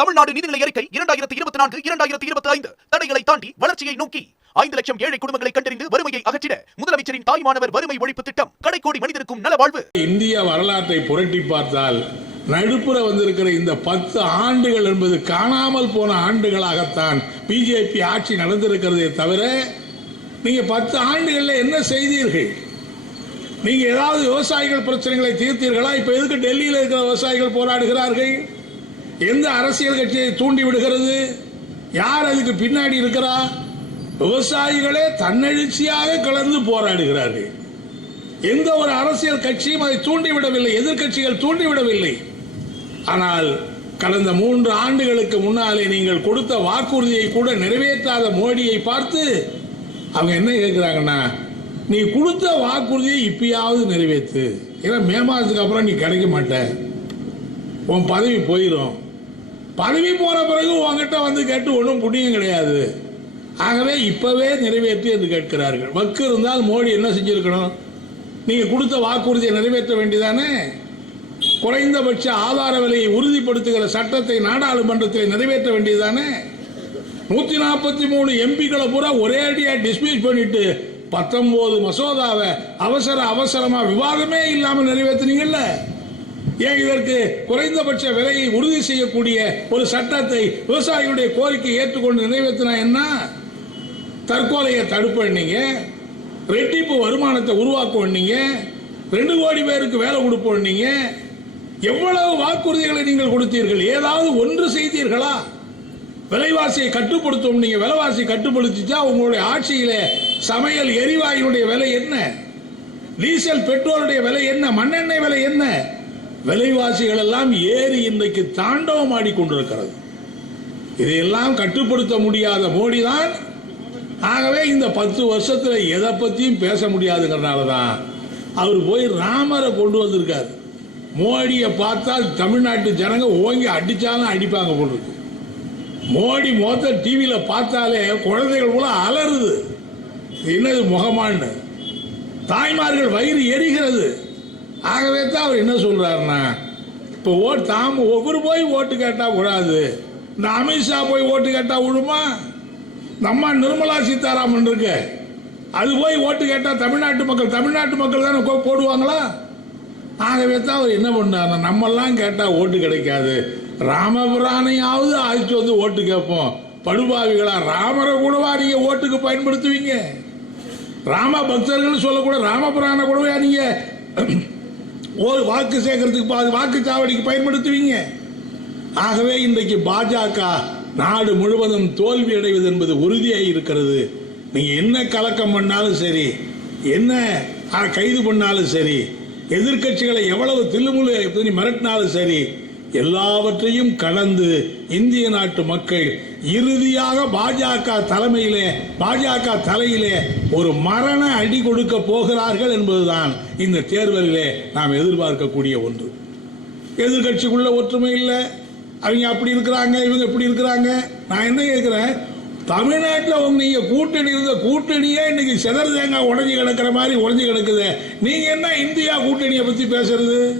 தமிழ்நாடு நிதிநிலை அறிக்கை இரண்டாயிரத்தி இருபத்தி நான்கு இரண்டாயிரத்தி இருபத்தி ஐந்து. தடைகளை தாண்டி வளர்ச்சியை நோக்கி ஐந்து லட்சம் ஏழை குடும்பங்களை கண்டறிந்து வறுமையை அகற்றிட முதலமைச்சரின் தாய்மானவர் வறுமை ஒழிப்பு திட்டம் கடைக்கோடி மனிதருக்கும் நலவாழ்வு. இந்திய வரலாற்றை புரட்டி பார்த்தால் நடுப்புற வந்திருக்கிற இந்த பத்து ஆண்டுகள் என்பது காணாமல் போன ஆண்டுகளாகத்தான் பிஜேபி ஆட்சி நடந்திருக்கிறதே தவிர நீங்க பத்து ஆண்டுகள்ல என்ன செய்தீர்கள்? நீங்க ஏதாவது விவசாயிகள் பிரச்சனைகளை தீர்த்தீர்களா? இப்ப எதுக்கு டெல்லியில் இருக்கிற விவசாயிகள் போராடுகிறார்கள்? எந்த அரசியல் கட்சியை தூண்டி விடுகிறது? யார் அதுக்கு பின்னாடி இருக்கிறா? விவசாயிகளே தன்னெழுச்சியாக கலந்து போராடுகிறார்கள். எந்த ஒரு அரசியல் கட்சியும் அதை தூண்டிவிடவில்லை எதிர்க்கட்சிகள் தூண்டிவிடவில்லை ஆனால் கடந்த மூன்று ஆண்டுகளுக்கு முன்னாலே நீங்கள் கொடுத்த வாக்குறுதியை கூட நிறைவேற்றாத மோடியை பார்த்து அவங்க என்ன கேட்கிறாங்கன்னா நீ கொடுத்த வாக்குறுதியை இப்பயாவது நிறைவேற்று. ஏன்னா மே மாதத்துக்கு அப்புறம் நீ கிடைக்க மாட்ட. உன் பதவி போயிடும் பதவி போன பிறகு உங்ககிட்ட வந்து கேட்டு ஒன்றும் புண்ணியம் கிடையாது. ஆகவே இப்பவே நிறைவேற்றி என்று கேட்கிறார்கள். வக்கு இருந்தால் மோடி என்ன செஞ்சிருக்கணும்? நீங்க கொடுத்த வாக்குறுதியை நிறைவேற்ற வேண்டியதானே? குறைந்தபட்ச ஆதார விலையை உறுதிப்படுத்துகிற சட்டத்தை நாடாளுமன்றத்தில் நிறைவேற்ற வேண்டியதானே? நூத்தி நாற்பத்தி மூணு எம்பிக்களை பூரா ஒரே அடியாக டிஸ்மிஸ் பண்ணிட்டு பத்தொன்பது மசோதாவை அவசர அவசரமா விவாதமே இல்லாமல் நிறைவேற்றினீங்கல்ல? ஏன் இதற்கு குறைந்தபட்ச விலையை உறுதி செய்யக்கூடிய ஒரு சட்டத்தை விவசாயிகளுடைய கோரிக்கை ஏற்றுக்கொண்டு நிறைவேற்றினா என்ன? தற்கொலையை தடுப்பண்ணீங்க ரெட்டிப்பு வருமானத்தை உருவாக்குவீங்க ரெண்டு கோடி பேருக்கு வேலை கொடுப்பீங்க எவ்வளவு வாக்குறுதிகளை நீங்கள் கொடுத்தீர்கள்? ஏதாவது ஒன்று செய்தீர்களா? விலைவாசியை கட்டுப்படுத்தும் நீங்க விலைவாசி கட்டுப்படுத்திச்சா உங்களுடைய ஆட்சியில சமையல் எரிவாயுடைய விலை என்ன? டீசல் பெட்ரோலுடைய விலை என்ன? மண்ணெண்ணெய் விலை என்ன? விலைவாசிகள் எல்லாம் ஏறி இன்றைக்கு தாண்டவம் ஆடிக்கொண்டிருக்கிறது. இதையெல்லாம் கட்டுப்படுத்த முடியாத மோடி தான் ஆகவே இந்த பத்து வருஷத்தில் எதை பற்றியும் பேச முடியாதுங்கிறனால தான் அவர் போய் ராமரை கொண்டு வந்திருக்காரு. மோடியை பார்த்தால் தமிழ்நாட்டு ஜனங்க ஓங்கி அடித்தாலும் அடிப்பாங்க போட்டுருக்கு மோடி மொத்த டிவியில் பார்த்தாலே குழந்தைகள் கூட அலறுது. என்னது முகமான்னு தாய்மார்கள் வயிறு எரிகிறது. ஆகவே தான் அவர் என்ன சொல்கிறாருன்னா இப்போ ஓட் தாம் ஒவ்வொரு போய் ஓட்டு கேட்டால் கூடாது. இந்த அமித்ஷா போய் ஓட்டு கேட்டால் விழுமா? நம்ம நிர்மலா சீதாராமன் இருக்கு. அது போய் ஓட்டு கேட்டால் தமிழ்நாட்டு மக்கள் தமிழ்நாட்டு மக்கள் தானே போடுவாங்களா? ஆகவே தான் அவர் என்ன பண்ணார் நம்மெல்லாம் கேட்டால் ஓட்டு கிடைக்காது. ராமபுரானையாவது அழைச்சு வந்து ஓட்டு கேட்போம். படுபாவிகளா ராமரை கூடவா நீங்கள் ஓட்டுக்கு பயன்படுத்துவீங்க? ராம பக்தர்கள் சொல்லக்கூட ராமபுராண கூடவா நீங்கள் ஒரு வாக்கு சேகரத்துக்கு பா- வாக்குச்சாவடிக்கு பயன்படுத்துவீங்க. ஆகவே இன்றைக்கு பாஜக நாடு முழுவதும் தோல்வி அடைவது என்பது உறுதியாக இருக்கிறது. நீங்க என்ன கலக்கம் பண்ணாலும் சரி என்ன கைது பண்ணாலும் சரி எதிர்க்கட்சிகளை எவ்வளவு தில்லுமுழு மிரட்டினாலும் சரி எல்லாவற்றையும் கடந்து இந்திய நாட்டு மக்கள் இறுதியாக பாஜக தலைமையிலே பாஜக தலையிலே ஒரு மரண அடி கொடுக்க போகிறார்கள் என்பதுதான் இந்த தேர்தலிலே நாம் எதிர்பார்க்கக்கூடிய ஒன்று. எதிர்கட்சிக்குள்ள ஒற்றுமை இல்லை. அவங்க அப்படி இருக்கிறாங்க இவங்க இப்படி இருக்கிறாங்க. நான் என்ன கேட்கிறேன்? தமிழ்நாட்டில் உங்க நீங்க கூட்டணி இருந்த கூட்டணியே இன்னைக்கு செதர் தேங்காய் உடஞ்சி கிடக்கிற மாதிரி உடஞ்சி கிடக்குது. நீங்க என்ன இந்தியா கூட்டணியை பத்தி பேசுறது?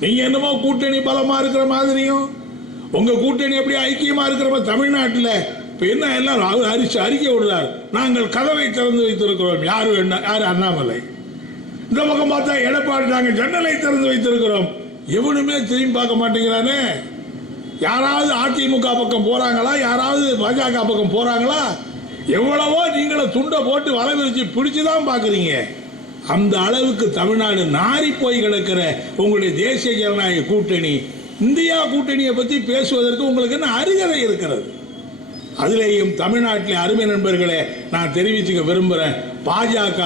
நீங்க என்னமோ கூட்டணி பலமா இருக்கிற மாதிரியும் உங்க கூட்டணி எப்படி ஐக்கியமா இருக்கிறப்ப தமிழ்நாட்டில் இப்போ என்ன எல்லாம் அவர் அரிசி அறிக்கை விடுறார்? நாங்கள் கதவை திறந்து வைத்திருக்கிறோம். யாரு என்ன யாரு அண்ணாமலை? இந்த பக்கம் பார்த்தா எடப்பாடி நாங்கள் ஜன்னலை திறந்து வைத்திருக்கிறோம். எவனுமே திரும்பி பார்க்க மாட்டேங்கிறானே. யாராவது அதிமுக பக்கம் போறாங்களா? யாராவது பாஜக பக்கம் போறாங்களா? எவ்வளவோ நீங்கள துண்டை போட்டு வலை விரிச்சு பிடிச்சுதான் பாக்குறீங்க அந்த அளவுக்கு தமிழ்நாடு நாரி போய் கிடக்கிற உங்களுடைய தேசிய ஜனநாயக கூட்டணி இந்தியா கூட்டணியை பற்றி பேசுவதற்கு உங்களுக்கு என்ன அருகதை இருக்கிறது? அதிலேயும் தமிழ்நாட்டில் அருமை நண்பர்களே நான் தெரிவிச்சுக்க விரும்புகிறேன் பாஜக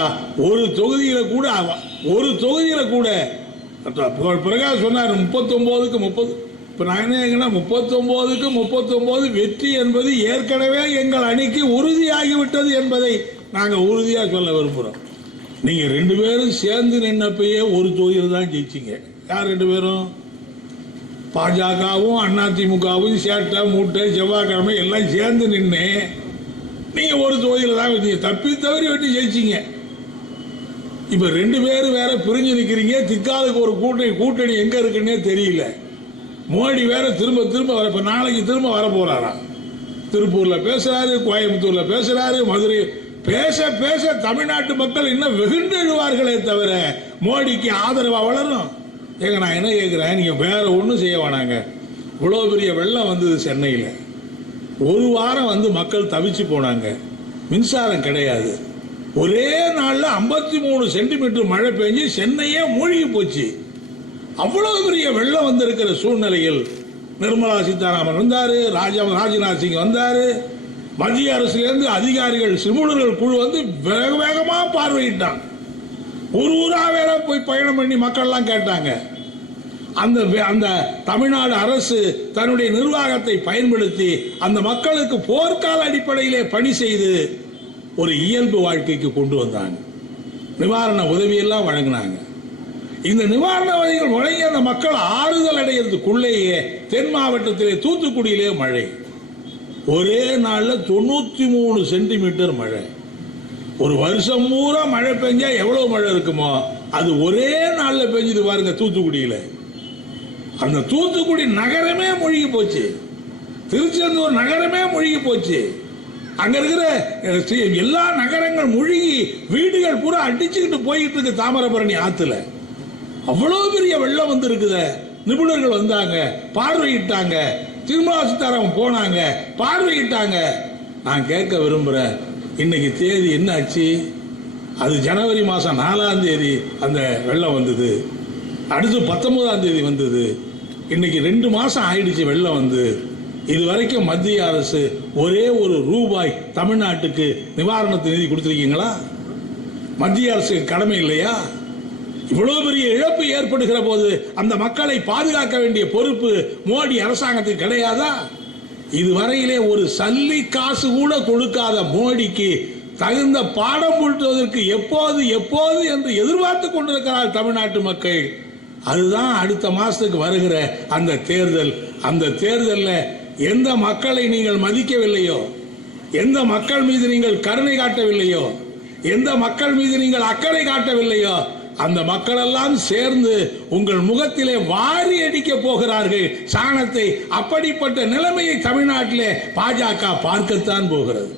ஒரு தொகுதியில் கூட ஒரு தொகுதியில் கூட பிரகாஷ் சொன்னார் முப்பத்தொம்போதுக்கு முப்பது. இப்போ நான் என்ன முப்பத்தொம்போதுக்கு முப்பத்தொம்போது வெற்றி என்பது ஏற்கனவே எங்கள் அணிக்கு உறுதியாகிவிட்டது என்பதை நாங்கள் உறுதியாக சொல்ல விரும்புகிறோம் நீங்கள் ரெண்டு பேரும் சேர்ந்து நின்னப்பையே ஒரு தொகுதியில் தான் ஜெயிச்சிங்க. யார் ரெண்டு பேரும்? பாஜகவும் அதிமுகவும் சேட்டை மூட்டை செவ்வாய்க்கிழமை எல்லாம் சேர்ந்து நின்று நீங்க ஒரு தொகுதியில் தான் வச்சீங்க தப்பி தவறி வெட்டி ஜெயிச்சீங்க. இப்ப ரெண்டு பேரும் வேற பிரிஞ்சு நிக்கிறீங்க திக்காலுக்கு ஒரு கூட்டணி கூட்டணி எங்க இருக்குன்னே தெரியல. மோடி வேற திரும்ப திரும்ப வர இப்ப நாளைக்கு திரும்ப வர போறாராம் திருப்பூர்ல பேசுறாரு கோயம்புத்தூர்ல பேசுறாரு மதுரை பேச பேச தமிழ்நாட்டு மக்கள் இன்னும் வெகுண்டு எழுவார்களே தவிர மோடிக்கு ஆதரவா வளரும் ஏங்க நான் என்ன கேட்குறேன் நீங்கள் வேறு ஒன்றும் செய்ய வேணாங்க. இவ்வளோ பெரிய வெள்ளம் வந்தது சென்னையில். ஒரு வாரம் வந்து மக்கள் தவிச்சு போனாங்க. மின்சாரம் கிடையாது. ஒரே நாளில் ஐம்பத்தி மூணு சென்டிமீட்டர் மழை பெஞ்சு சென்னையே மூழ்கி போச்சு. அவ்வளோ பெரிய வெள்ளம் வந்திருக்கிற சூழ்நிலையில் நிர்மலா சீதாராமன் வந்தார் ராஜா ராஜ்நாத் சிங் வந்தார். மத்திய அரசுலேருந்து அதிகாரிகள் சிமுலர்கள் குழு வந்து வேக வேகமாக பார்வையிட்டான் ஒரு ஊரா வேற போய் பயணம் பண்ணி மக்கள்லாம் கேட்டாங்க. அந்த அந்த தமிழ்நாடு அரசு தன்னுடைய நிர்வாகத்தை பயன்படுத்தி அந்த மக்களுக்கு போர்க்கால அடிப்படையிலே பணி செய்து ஒரு இயல்பு வாழ்க்கைக்கு கொண்டு வந்தாங்க. நிவாரண உதவியெல்லாம் வழங்கினாங்க. இந்த நிவாரண உதவிகள் வழங்கி அந்த மக்கள் ஆறுதல் அடைகிறதுக்குள்ளேயே தென் மாவட்டத்திலே தூத்துக்குடியிலே மழை. ஒரே நாளில் தொண்ணூற்றி மூணு சென்டிமீட்டர் மழை. ஒரு வருஷம் பூரா மழை பெஞ்சா எவ்வளவு மழை இருக்குமோ அது ஒரே நாள்ல பெஞ்சது பாருங்க தூத்துக்குடியில. அந்த தூத்துக்குடி நகரமே மூழ்கி போச்சு. திருச்செந்தூர் நகரமே மூழ்கி போச்சு. அங்க இருக்கிற எல்லா நகரங்கள் மூழ்கி வீடுகள் பூரா அடிச்சுக்கிட்டு போயிட்டு இருக்கு தாமிரபரணி ஆத்துல. அவ்வளவு பெரிய வெள்ளம் வந்து இருக்குத நிபுணர்கள் வந்தாங்க பார்வையிட்டாங்க. திருமலா சீதாராமன் போனாங்க பார்வையிட்டாங்க. நான் கேட்க விரும்புறேன் இன்னைக்கு தேதி என்ன ஆச்சு அது ஜனவரி மாதம் நாலாம் தேதி அந்த வெள்ளம் வந்தது. அடுத்து பத்தொன்பதாம் தேதி வந்தது. இன்னைக்கு ரெண்டு மாதம் ஆயிடுச்சு வெள்ளம் வந்து. இது வரைக்கும் மத்திய அரசு ஒரே ஒரு ரூபாய் தமிழ்நாட்டுக்கு நிவாரணத்து நிதி கொடுத்துருக்கீங்களா? மத்திய அரசுக்கு கடமை இல்லையா? இவ்வளவு பெரிய இழப்பு ஏற்படுகிற போது அந்த மக்களை பாதுகாக்க வேண்டிய பொறுப்பு மோடி அரசாங்கத்துக்கு கிடையாதா? இதுவரையிலே ஒரு சல்லி காசு கூட கொடுக்காத மோடிக்கு தகுந்த பாடம் புகட்டுவதற்கு எப்போது எப்போது என்று எதிர்பார்த்து கொண்டிருக்கிறார் தமிழ்நாட்டு மக்கள். அதுதான் அடுத்த மாசத்துக்கு வருகிற அந்த தேர்தல். அந்த தேர்தலில் எந்த மக்களை நீங்கள் மதிக்கவில்லையோ எந்த மக்கள் மீது நீங்கள் கருணை காட்டவில்லையோ எந்த மக்கள் மீது நீங்கள் அக்கறை காட்டவில்லையோ அந்த மக்கள் எல்லாம் சேர்ந்து உங்கள் முகத்திலே வாரி அடிக்க போகிறார்கள். சாணத்தை அப்படிப்பட்ட நிலைமையை தமிழ்நாட்டிலே பாஜக பார்க்கத்தான் போகிறது.